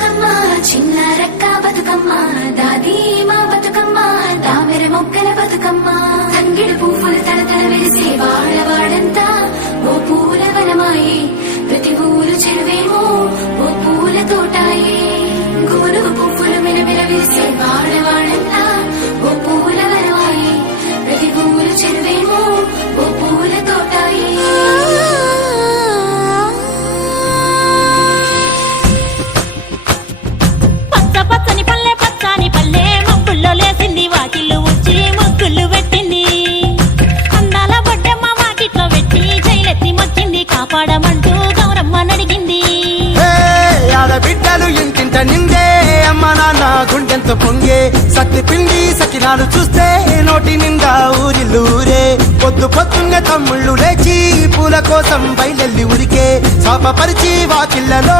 బతుకమ్మ చిన్న రక్క బతుకమ్మ దాది మా బతుకమ్మ దామెర మొక్కల బతుకమ్మ తంగిడు పువ్వులు తలతల వెలిసే వాడవాడంతా ఓ పూల వనమాయే ప్రతి ఊరు చెరువేమో ఓ పూల తోటాయే గునుగు పువ్వులు మిలమిల విరిసే వాడవాడంతా ఓ పూల వనమాయే ప్రతి ఊరు చెరువేమో ఓ పూల తోటాయే పచ్చని పల్లె పచ్చని పల్లె మబ్బుల్లో లేసింది వాకిళ్ళు ఉచ్చి ముగ్గులు పెట్టింది అందాల బొడ్డమ్మ వాకిట్లో పెట్టి జైలెత్తి మొచ్చింది కాపాడమంటూ గౌరమ్మ నడిగింది ఆడబిడ్డలు ఇంటింట నిందే అమ్మ నాన్న గుండెంత పొంగే సత్తి పిండి సకినాలు చూస్తే నోటి నిండా ఊరిల్లూరే పొద్దున్నే తమ్ముళ్ళు లేచి పూల కోసం బయలెల్లి ఉరికే శాపపరిచి వాకిళ్లలో